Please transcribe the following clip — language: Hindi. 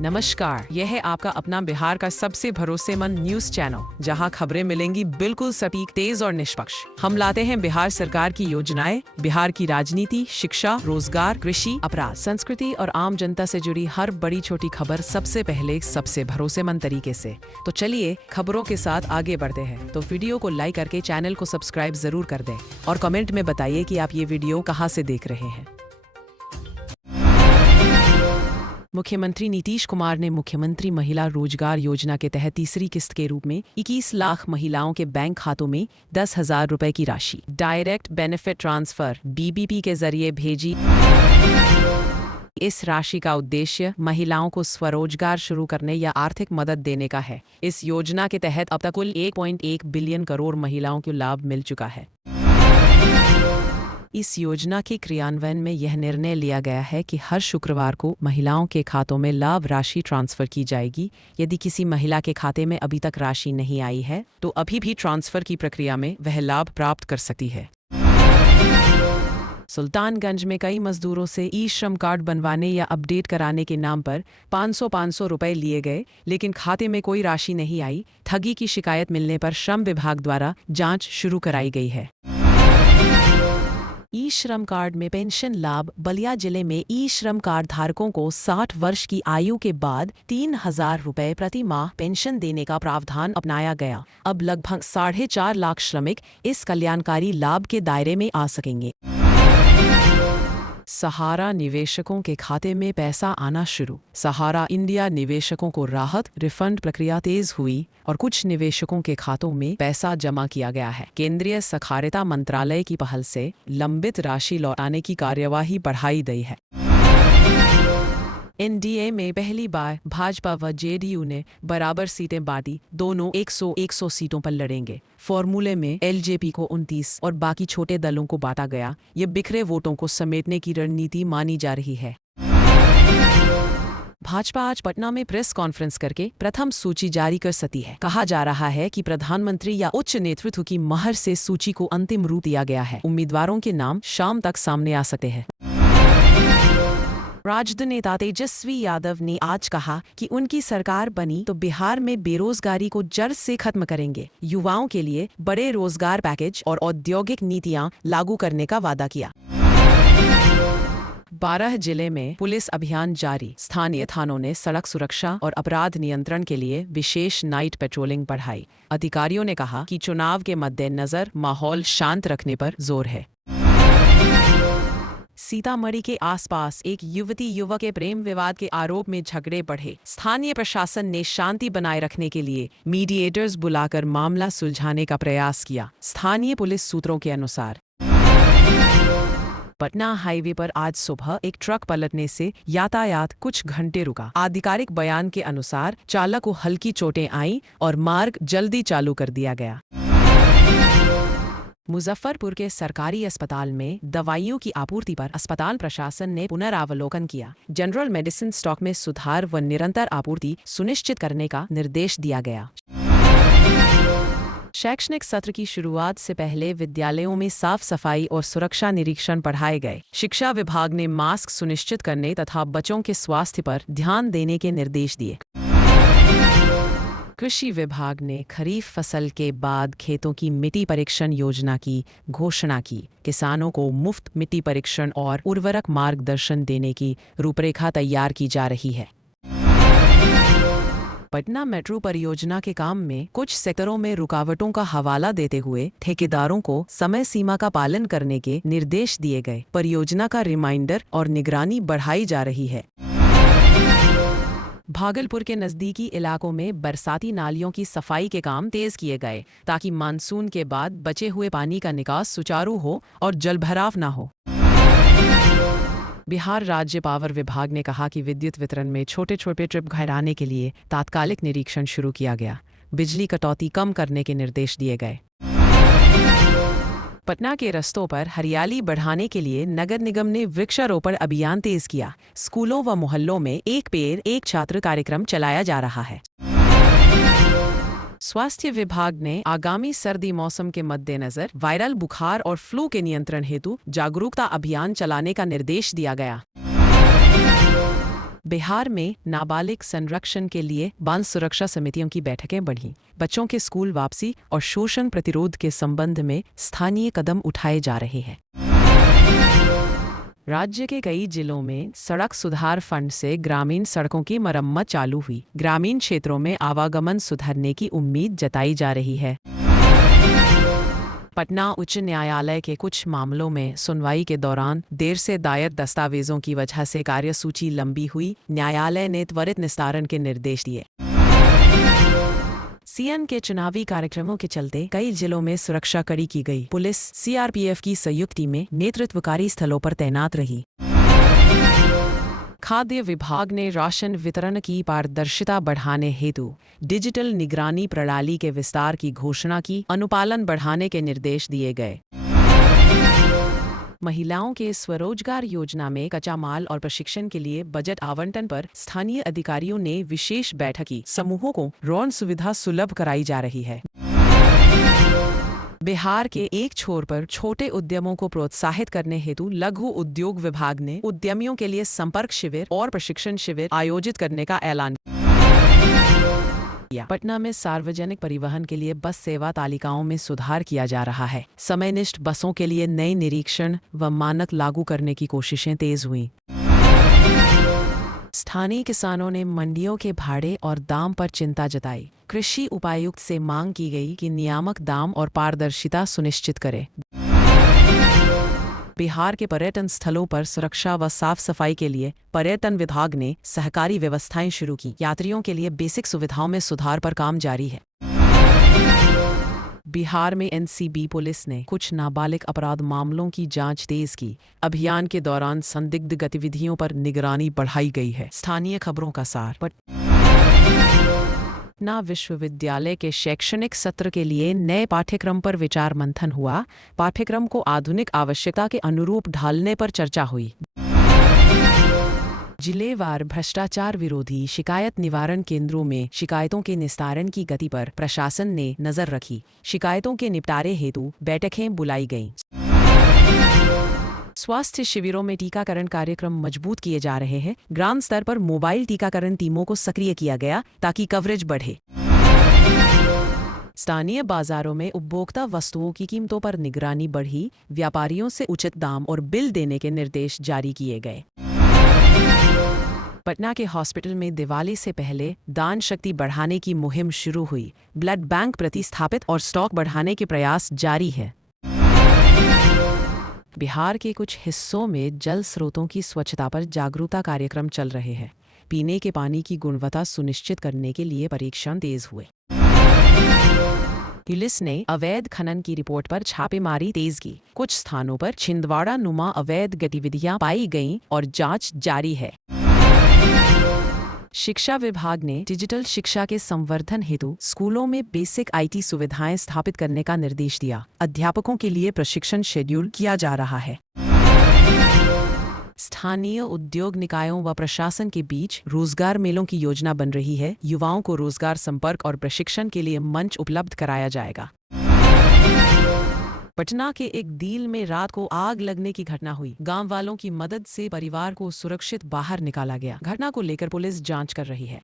नमस्कार, यह है आपका अपना बिहार का सबसे भरोसेमंद न्यूज चैनल, जहां खबरें मिलेंगी बिल्कुल सटीक, तेज और निष्पक्ष। हम लाते हैं बिहार सरकार की योजनाएं, बिहार की राजनीति, शिक्षा, रोजगार, कृषि, अपराध, संस्कृति और आम जनता से जुड़ी हर बड़ी छोटी खबर सबसे पहले, सबसे भरोसेमंद तरीके से। तो चलिए खबरों के साथ आगे बढ़ते हैं। तो वीडियो को लाइक करके चैनल को सब्सक्राइब जरूर कर दें और कमेंट में बताइए कि आप ये वीडियो कहाँ से देख रहे हैं। मुख्यमंत्री नीतीश कुमार ने मुख्यमंत्री महिला रोजगार योजना के तहत तीसरी किस्त के रूप में 21 लाख महिलाओं के बैंक खातों में 10,000 रुपए की राशि डायरेक्ट बेनिफिट ट्रांसफर (डीबीटी) के जरिए भेजी। इस राशि का उद्देश्य महिलाओं को स्वरोजगार शुरू करने या आर्थिक मदद देने का है। इस योजना के तहत अब तक कुल 1.1 बिलियन करोड़ महिलाओं को लाभ मिल चुका है। इस योजना के क्रियान्वयन में यह निर्णय लिया गया है कि हर शुक्रवार को महिलाओं के खातों में लाभ राशि ट्रांसफर की जाएगी। यदि किसी महिला के खाते में अभी तक राशि नहीं आई है, तो अभी भी ट्रांसफर की प्रक्रिया में वह लाभ प्राप्त कर सकती है। सुल्तानगंज में कई मजदूरों से ई श्रम कार्ड बनवाने या अपडेट कराने के नाम पर 500 रुपए लिए गए, लेकिन खाते में कोई राशि नहीं आई। ठगी की शिकायत मिलने पर श्रम विभाग द्वारा जांच शुरू कराई गई है। ई श्रम कार्ड में पेंशन लाभ। बलिया जिले में ई श्रम कार्ड धारकों को 60 वर्ष की आयु के बाद 3,000 रुपए प्रति माह पेंशन देने का प्रावधान अपनाया गया। अब लगभग 4.5 लाख श्रमिक इस कल्याणकारी लाभ के दायरे में आ सकेंगे। सहारा निवेशकों के खाते में पैसा आना शुरू। सहारा इंडिया निवेशकों को राहत, रिफंड प्रक्रिया तेज हुई और कुछ निवेशकों के खातों में पैसा जमा किया गया है। केंद्रीय सहकारिता मंत्रालय की पहल से लंबित राशि लौटाने की कार्यवाही बढ़ाई गई है। एनडीए में पहली बार भाजपा व जेडीयू ने बराबर सीटें बांटी। दोनों 100 सीटों पर लड़ेंगे। फॉर्मूले में एलजेपी को 29 और बाकी छोटे दलों को बांटा गया। ये बिखरे वोटों को समेटने की रणनीति मानी जा रही है। भाजपा आज पटना में प्रेस कॉन्फ्रेंस करके प्रथम सूची जारी कर सकती है। कहा जा रहा है कि प्रधानमंत्री या उच्च नेतृत्व की महर से सूची को अंतिम रूप दिया गया है। उम्मीदवारों के नाम शाम तक सामने आ सकते हैं। राजद नेता तेजस्वी यादव ने आज कहा कि उनकी सरकार बनी तो बिहार में बेरोजगारी को जड़ से खत्म करेंगे। युवाओं के लिए बड़े रोजगार पैकेज और औद्योगिक नीतियां लागू करने का वादा किया। 12 जिले में पुलिस अभियान जारी। स्थानीय थानों ने सड़क सुरक्षा और अपराध नियंत्रण के लिए विशेष नाइट पेट्रोलिंग बढ़ाई। अधिकारियों ने कहा कि चुनाव के मद्देनजर माहौल शांत रखने पर जोर है। सीतामढ़ी के आसपास एक युवती युवक के प्रेम विवाद के आरोप में झगड़े बढ़े। स्थानीय प्रशासन ने शांति बनाए रखने के लिए मीडिएटर्स बुलाकर मामला सुलझाने का प्रयास किया। स्थानीय पुलिस सूत्रों के अनुसार पटना हाईवे पर आज सुबह एक ट्रक पलटने से यातायात कुछ घंटे रुका। आधिकारिक बयान के अनुसार चालक को हल्की चोटें आईं और मार्ग जल्दी चालू कर दिया गया। मुजफ्फरपुर के सरकारी अस्पताल में दवाइयों की आपूर्ति पर अस्पताल प्रशासन ने पुनरावलोकन किया। जनरल मेडिसिन स्टॉक में सुधार व निरंतर आपूर्ति सुनिश्चित करने का निर्देश दिया गया। शैक्षणिक सत्र की शुरुआत से पहले विद्यालयों में साफ सफाई और सुरक्षा निरीक्षण बढ़ाए गए। शिक्षा विभाग ने मास्क सुनिश्चित करने तथा बच्चों के स्वास्थ्य पर ध्यान देने के निर्देश दिए। कृषि विभाग ने खरीफ फसल के बाद खेतों की मिट्टी परीक्षण योजना की घोषणा की। किसानों को मुफ्त मिट्टी परीक्षण और उर्वरक मार्गदर्शन देने की रूपरेखा तैयार की जा रही है। पटना मेट्रो परियोजना के काम में कुछ सेक्टरों में रुकावटों का हवाला देते हुए ठेकेदारों को समय सीमा का पालन करने के निर्देश दिए गए। परियोजना का रिमाइंडर और निगरानी बढ़ाई जा रही है। भागलपुर के नजदीकी इलाकों में बरसाती नालियों की सफाई के काम तेज किए गए ताकि मानसून के बाद बचे हुए पानी का निकास सुचारू हो और जलभराव न हो। बिहार राज्य पावर विभाग ने कहा कि विद्युत वितरण में छोटे छोटे ट्रिप घटाने के लिए तात्कालिक निरीक्षण शुरू किया गया। बिजली कटौती कम करने के निर्देश दिए गए। पटना के रास्तों पर हरियाली बढ़ाने के लिए नगर निगम ने वृक्षारोपण अभियान तेज किया। स्कूलों व मोहल्लों में एक पेड़ एक छात्र कार्यक्रम चलाया जा रहा है। स्वास्थ्य विभाग ने आगामी सर्दी मौसम के मद्देनजर वायरल बुखार और फ्लू के नियंत्रण हेतु जागरूकता अभियान चलाने का निर्देश दिया गया। बिहार में नाबालिग संरक्षण के लिए बाल सुरक्षा समितियों की बैठकें बढ़ी। बच्चों के स्कूल वापसी और शोषण प्रतिरोध के संबंध में स्थानीय कदम उठाए जा रहे हैं। राज्य के कई जिलों में सड़क सुधार फंड से ग्रामीण सड़कों की मरम्मत चालू हुई। ग्रामीण क्षेत्रों में आवागमन सुधरने की उम्मीद जताई जा रही है। पटना उच्च न्यायालय के कुछ मामलों में सुनवाई के दौरान देर से दायर दस्तावेजों की वजह से कार्यसूची लंबी हुई। न्यायालय ने त्वरित निस्तारण के निर्देश दिए। सीएम के चुनावी कार्यक्रमों के चलते कई जिलों में सुरक्षा कड़ी की गई। पुलिस सीआरपीएफ की संयुक्त टीमें नेतृत्वकारी स्थलों पर तैनात रही। खाद्य विभाग ने राशन वितरण की पारदर्शिता बढ़ाने हेतु डिजिटल निगरानी प्रणाली के विस्तार की घोषणा की। अनुपालन बढ़ाने के निर्देश दिए गए। महिलाओं के स्वरोजगार योजना में कच्चा माल और प्रशिक्षण के लिए बजट आवंटन पर स्थानीय अधिकारियों ने विशेष बैठक की। समूहों को ऋण सुविधा सुलभ कराई जा रही है। बिहार के एक छोर पर छोटे उद्यमों को प्रोत्साहित करने हेतु लघु उद्योग विभाग ने उद्यमियों के लिए संपर्क शिविर और प्रशिक्षण शिविर आयोजित करने का ऐलान किया। पटना में सार्वजनिक परिवहन के लिए बस सेवा तालिकाओं में सुधार किया जा रहा है। समयनिष्ठ बसों के लिए नए निरीक्षण व मानक लागू करने की कोशिशें तेज हुई। स्थानीय किसानों ने मंडियों के भाड़े और दाम पर चिंता जताई। कृषि उपायुक्त से मांग की गई कि नियामक दाम और पारदर्शिता सुनिश्चित करे। बिहार के पर्यटन स्थलों पर सुरक्षा व साफ सफाई के लिए पर्यटन विभाग ने सहकारी व्यवस्थाएं शुरू की। यात्रियों के लिए बेसिक सुविधाओं में सुधार पर काम जारी है। बिहार में एनसीबी पुलिस ने कुछ नाबालिग अपराध मामलों की जांच तेज की। अभियान के दौरान संदिग्ध गतिविधियों पर निगरानी बढ़ाई गई है। स्थानीय खबरों का सार। पटना विश्वविद्यालय के शैक्षणिक सत्र के लिए नए पाठ्यक्रम पर विचार मंथन हुआ। पाठ्यक्रम को आधुनिक आवश्यकता के अनुरूप ढालने पर चर्चा हुई। जिलेवार भ्रष्टाचार विरोधी शिकायत निवारण केंद्रों में शिकायतों के निस्तारण की गति पर प्रशासन ने नजर रखी। शिकायतों के निपटारे हेतु बैठकें बुलाई गईं। स्वास्थ्य शिविरों में टीकाकरण कार्यक्रम मजबूत किए जा रहे हैं। ग्राम स्तर पर मोबाइल टीकाकरण टीमों को सक्रिय किया गया ताकि कवरेज बढ़े। स्थानीय बाजारों में उपभोक्ता वस्तुओं की कीमतों पर निगरानी बढ़ी। व्यापारियों से उचित दाम और बिल देने के निर्देश जारी किए गए। पटना के हॉस्पिटल में दिवाली से पहले दान शक्ति बढ़ाने की मुहिम शुरू हुई। ब्लड बैंक प्रतिस्थापित और स्टॉक बढ़ाने के प्रयास जारी है। बिहार के कुछ हिस्सों में जल स्रोतों की स्वच्छता पर जागरूकता कार्यक्रम चल रहे हैं। पीने के पानी की गुणवत्ता सुनिश्चित करने के लिए परीक्षण तेज हुए। पुलिस ने अवैध खनन की रिपोर्ट पर छापेमारी तेज की। कुछ स्थानों पर छिंदवाड़ा नुमा अवैध गतिविधियां पाई गईं और जांच जारी है। शिक्षा विभाग ने डिजिटल शिक्षा के संवर्धन हेतु स्कूलों में बेसिक आईटी सुविधाएं स्थापित करने का निर्देश दिया। अध्यापकों के लिए प्रशिक्षण शेड्यूल किया जा रहा है। स्थानीय उद्योग निकायों व प्रशासन के बीच रोजगार मेलों की योजना बन रही है। युवाओं को रोजगार संपर्क और प्रशिक्षण के लिए मंच उपलब्ध कराया जाएगा। पटना के एक डील में रात को आग लगने की घटना हुई। गांव वालों की मदद से परिवार को सुरक्षित बाहर निकाला गया। घटना को लेकर पुलिस जांच कर रही है।